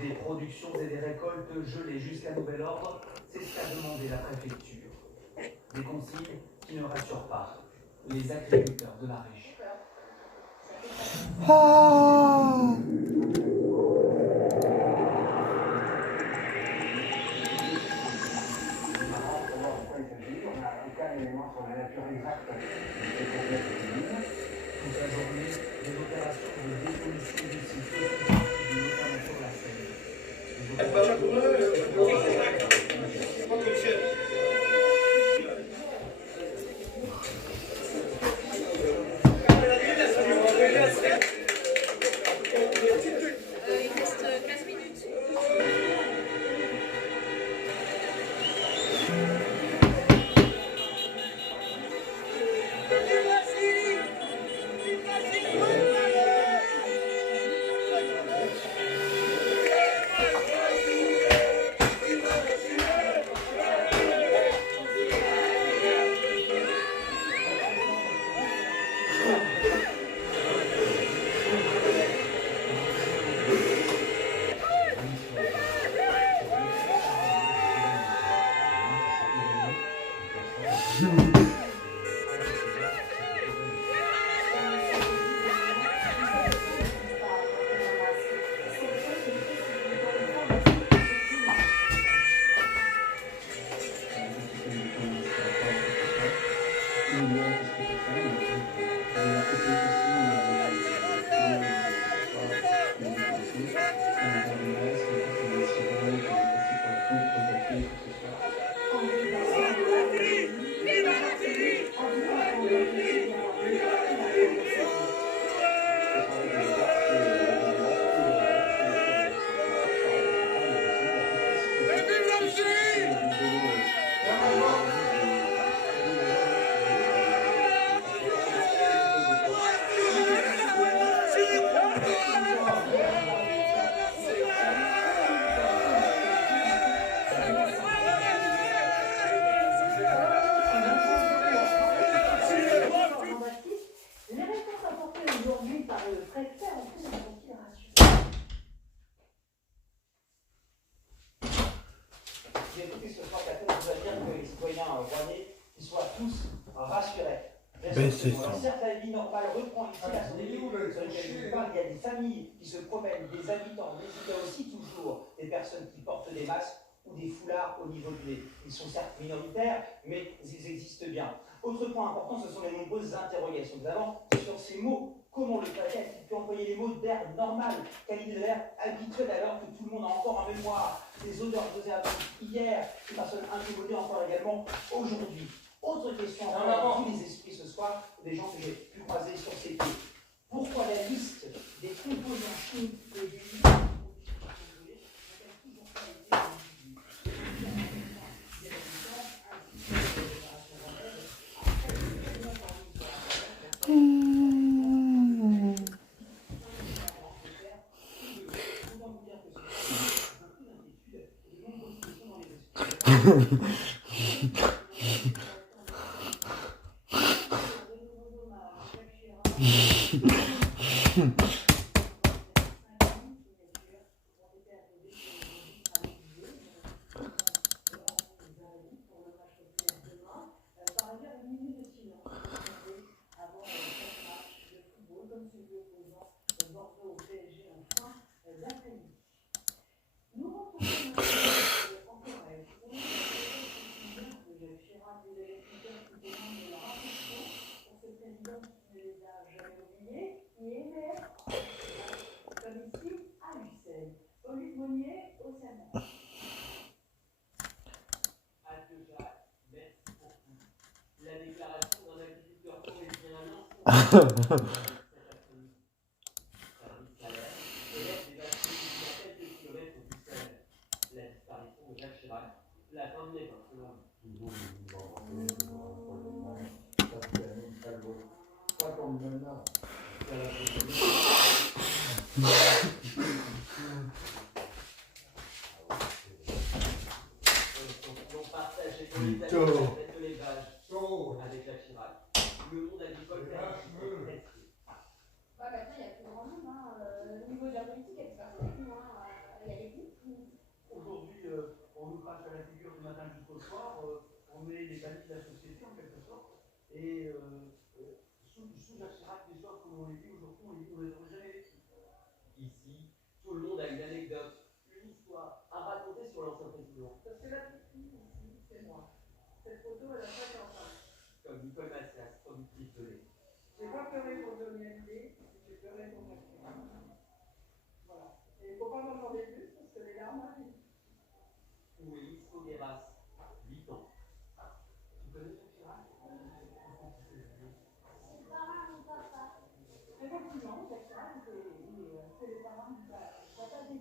Des productions et des récoltes gelées jusqu'à nouvel ordre, c'est ce qu'a demandé la préfecture. Des consignes qui ne rassurent pas les agriculteurs de la région. Ah. Sur la nature exacte de cette complexe mine. Toute la journée, des opérations de démolition du site font partie, notamment sur la Il reste 15 minutes. J'ai écouté ce soir Catherine nous a dire que les citoyens rouennais qu'ils soient tous rassurés. Certes, la vie normale reprend ici à son début. Sur lequel je parle, il y a des familles qui se promènent, des habitants, mais il y a aussi toujours des personnes qui portent des masques ou des foulards au niveau du nez. Ils sont certes minoritaires, mais ils existent bien. Autre point important, ce sont les nombreuses interrogations que nous avons sur ces mots. Comment le paquet a-t-il pu employer les mots d'air normal, qualité de l'air habituel, alors que tout le monde a encore en mémoire des odeurs que vous avez apprises hier, des personnes incommodées encore également aujourd'hui. Autre question, dans tous les esprits ce soir, des gens que j'ai pu croiser sur ces pieds. Pourquoi la liste des composants chimiques et des liquides n'a-t-elle toujours pas été avec Jacques Chirac. Le monde agricole J'ai pas pleuré pour Johnny Hallyday, j'ai pleuré pour Jacques Chirac. Voilà. Et il ne faut pas m'en demander plus parce que les larmes arrivent. Oui, Sodéras, 8 ans. Tu connais Jacques Chirac? Effectivement, Jacques Chirac, c'est les parents du papa des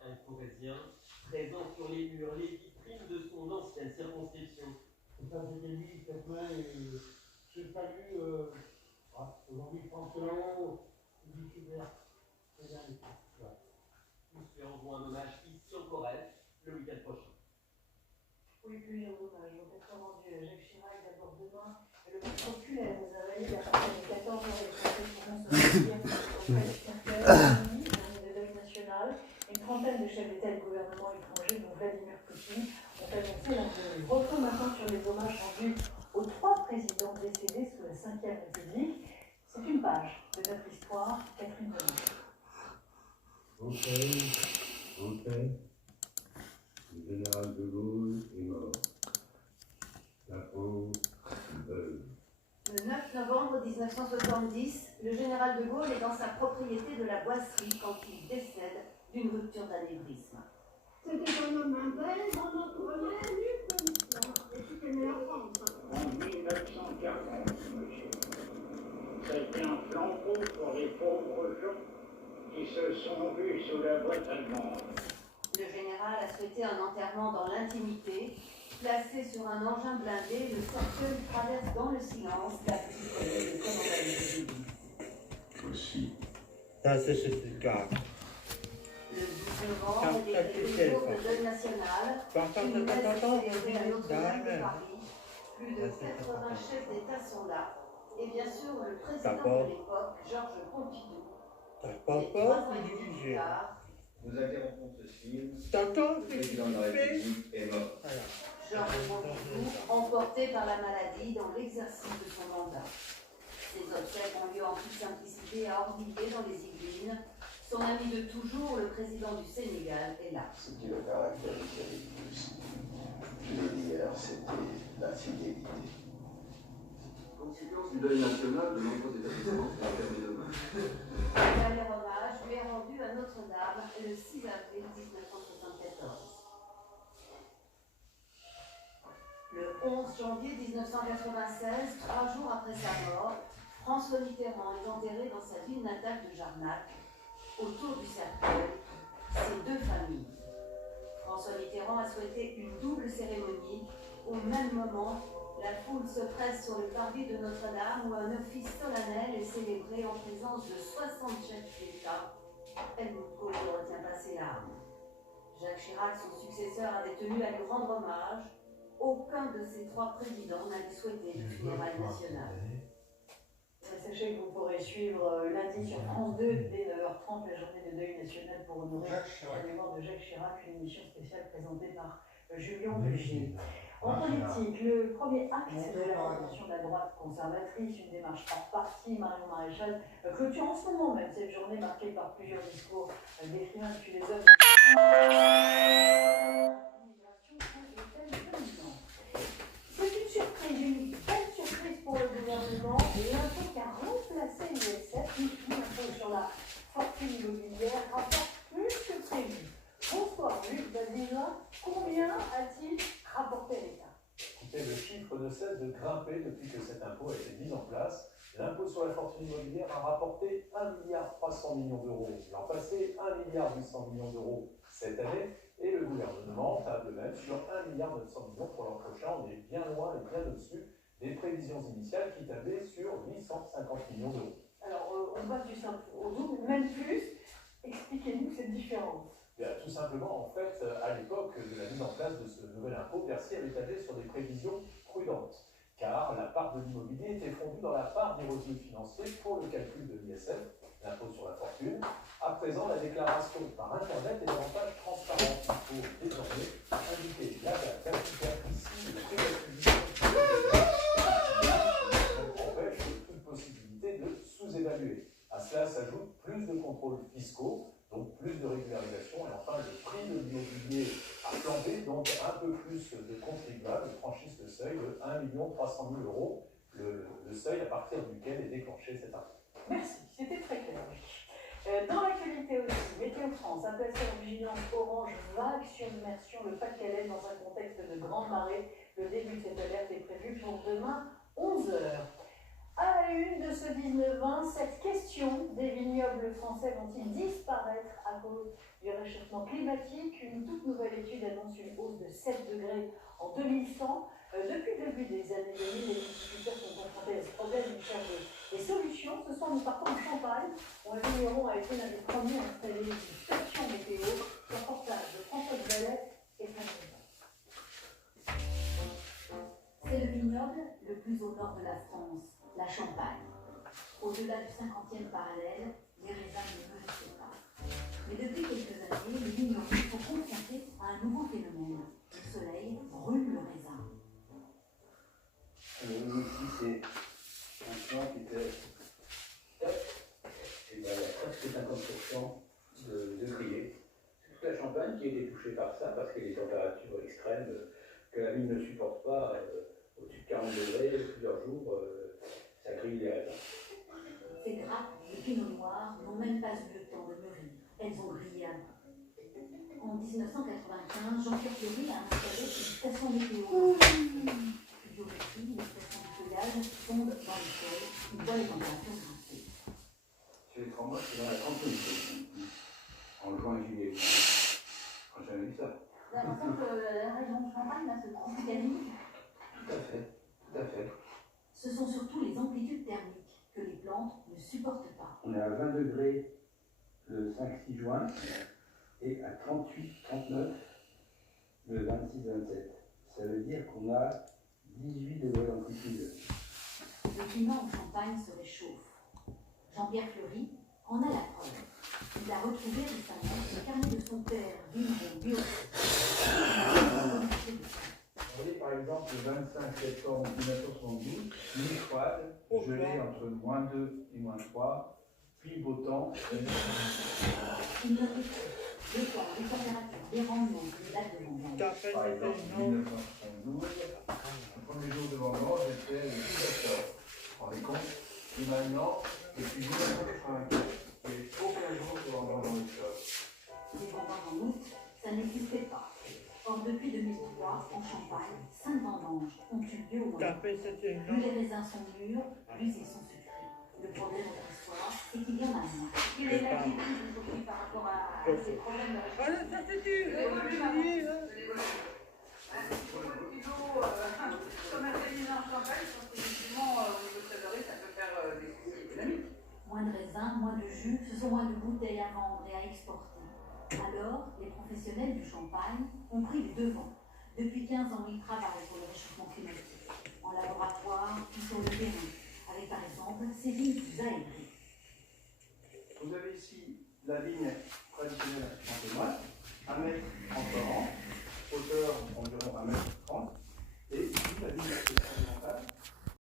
Un Corrézien, présent sur les murs, les vitrines de son ancienne circonscription. Ça, c'était lui, cette main, et j'ai fallu, aujourd'hui, François, il dit super, c'est bien. Nous lui rendrons un hommage ici en Corrèze le week-end prochain. Oui, puis un hommage au 80 Dieu, Jacques Chirac, d'abord demain, le maître oculaire nous a validé à partir de 14 heures les conseils pour se réunir auprès du cercueil, journée de deuil national. Une trentaine de chefs d'État et de gouvernement étrangers, dont Vladimir Poutine, ont annoncé la venue. Revenons maintenant sur les hommages rendus aux 3 présidents décédés sous la Ve République. C'est une page de notre histoire, Catherine Deneuve. Ok. Le général de Gaulle est mort. La France meurt. Le 9 novembre 1970, le général de Gaulle est dans sa propriété de la Boisserie quand il décède d'une rupture d'anévrisme. C'était un homme imbelle dans notre révolution. Et c'était né en France. En 1940, monsieur. C'était un flambeau pour les pauvres gens qui se sont vus sous la boîte allemande. Le général a souhaité un enterrement dans l'intimité. Placé sur un engin blindé, le cercueil traverse dans le silence la petite allée de commandant de l'église. Aussi. Ça, c'est ce cas. Le 12 novembre était le jour de deuil national. Une messe est célébrée à Notre-Dame de Paris. Plus de 80 chefs d'État sont là. Et bien sûr, le président de l'époque, Georges Pompidou. Et 3 ans et demi plus tard, Nous interrompons ce film. T'entends Le président de la République est mort. Georges Pompidou, emporté par la maladie dans l'exercice de son mandat. Ces obsèques ont lieu en toute simplicité à Orvilliers, dans les Yvelines. Son ami de toujours, le président du Sénégal, est là. Ce qui le caractérisait le plus, je l'ai dit hier, c'était l'infidélité. Conséquence du deuil national, de nombreux établissements sont fermés demain. Le dernier hommage lui est rendu à Notre-Dame le 6 avril 1974. Le 11 janvier 1996, 3 jours après sa mort, François Mitterrand est enterré dans sa ville natale de Jarnac. Autour du cercueil, ses 2 familles. François Mitterrand a souhaité une double cérémonie. Au même moment, la foule se presse sur le parvis de Notre-Dame où un office solennel est célébré en présence de 60 chefs d'État. Helmut Kohl ne retient pas ses larmes. Jacques Chirac, son successeur, avait tenu à lui rendre hommage. Aucun de ces 3 présidents n'avait souhaité de funérailles nationales. Sachez que vous pourrez suivre lundi sur France 2 dès 9h30 la journée de deuil national pour honorer la mémoire de Jacques Chirac, une émission spéciale présentée par Julien Bugier. En politique, le premier acte de la convention de la droite conservatrice, une démarche par parti, Marion Maréchal, clôture en ce moment même cette journée marquée par plusieurs discours d'écrivains et philosophes. C'est une surprise, une belle surprise pour le gouvernement. L'impôt qui a remplacé l'ISF, l'impôt sur la fortune immobilière, rapporte plus que prévu. Bonsoir Luc Bazin, combien a-t-il rapporté l'État? Écoutez, le chiffre ne cesse de grimper depuis que cet impôt a été mis en place. L'impôt sur la fortune immobilière a rapporté 1,3 milliard d'euros. L'an passé, 1,8 milliard d'euros cette année. Et le gouvernement table même sur 1,9 milliard pour l'an prochain. On est bien loin et bien au-dessus des prévisions initiales qui tablaient sur 850 millions d'euros. Alors, on passe du simple au double, même plus. Expliquez-nous cette différence. Bien, tout simplement, en fait, à l'époque de la mise en place de ce nouvel impôt, Bercy avait tablé sur des prévisions prudentes, car la part de l'immobilier était fondue dans la part des revenus financiers pour le calcul de l'ISF, l'impôt sur la fortune. À présent, la déclaration par Internet est davantage transparente. Il faut désormais indiquer la date, la superficie, le prix d'acquisition, empêche toute possibilité de sous-évaluer. À cela s'ajoute plus de contrôles fiscaux, donc plus de régularisation, et enfin le prix de l'immobilier a flambé, donc un peu plus de contribuables franchissent le seuil de 1,3 million d'euros, le seuil à partir duquel est déclenché cet article. Merci, c'était très clair. Dans l'actualité aussi, Météo France a placé en vigilance orange vague submersion le Pas-de-Calais dans un contexte de grande marée. Le début de cette alerte est prévu pour demain 11h. À la une de ce 19-20, cette question: des vignobles français vont-ils disparaître à cause du réchauffement climatique? Une toute nouvelle étude annonce une hausse de 7 degrés en 2100. Depuis le début des années 2000, les viticulteurs sont confrontés à ce problème. Ils cherchent des solutions. Ce soir, nous partons en Champagne, où un vigneron a été l'un des premiers à installer une station météo. Reportage de François Vallet et Frédéric. C'est le vignoble le plus au nord de la France, la Champagne. Au-delà du 50e parallèle, les raisins ne meurent pas. Mais depuis quelques années, les vignerons sont confrontés à un nouveau phénomène. Le soleil brûle le raisin. Ici, c'est un champ qui était top. Et bien, il y a presque 50% de grillés. C'est toute la Champagne qui a été touchée par ça, parce que les températures extrêmes que la vigne ne supporte pas, au-dessus de 40 degrés, plusieurs jours, ça grille les raisins. Ces grappes de pinot noir n'ont même pas eu le temps de mûrir. Elles ont grillé avant. En 1995, Jean-Pierre Fleury a installé une station météo. Les stations de feuillage tombent dans le sol, on voit les températures grimper. Sur les 3 mois, c'est dans la 30e. En juin et juillet. J'ai jamais vu ça. J'ai l'impression que la région de Champagne là, se tropicalise. Tout à fait, tout à fait. Ce sont surtout les amplitudes thermiques que les plantes ne supportent pas. On est à 20 degrés le 5-6 juin et à 38-39 le 26-27. Ça veut dire qu'on a 18 degrés d'amplitude. Le climat en Champagne se réchauffe. Jean-Pierre Fleury en a la preuve. Il a retrouvé récemment le carnet de son père, vigneron bio. Vous voyez par exemple le 25 septembre 1972, nuit froide, gelé entre -2 et -3, puis beau temps. Une note le temps, les températures, les rendements, les dates de vendange. Par exemple, 1972, le premier jour de vendange était le 10 octobre. Vous vous rendez compte? Et maintenant, depuis 1984, il n'y a eu aucun jour de vendange dans le sol. Les vendanges en août, ça n'existait pas. Or, depuis 2003, en Champagne, 5 vendanges ont eu lieu au mois d'août. Plus les raisins sont mûrs, plus ils sont sucrés. Le problème de l'histoire, c'est qu'il y en a moins. Quelle est l'attitude aujourd'hui par rapport à ces problèmes de réchauffement? Ça c'est dur. Commercialisé en Champagne, je pense qu'effectivement, au niveau de trésorerie, ça peut faire des soucis économiques. Moins de raisins, moins de jus, ce sont moins de bouteilles à vendre et à exporter. Alors, les professionnels du Champagne ont pris les devants. Depuis 15 ans, ils travaillent pour le réchauffement climatique. En laboratoire, puis sur le terrain, avec par exemple ces vignes plus aérées. Vous avez ici la vigne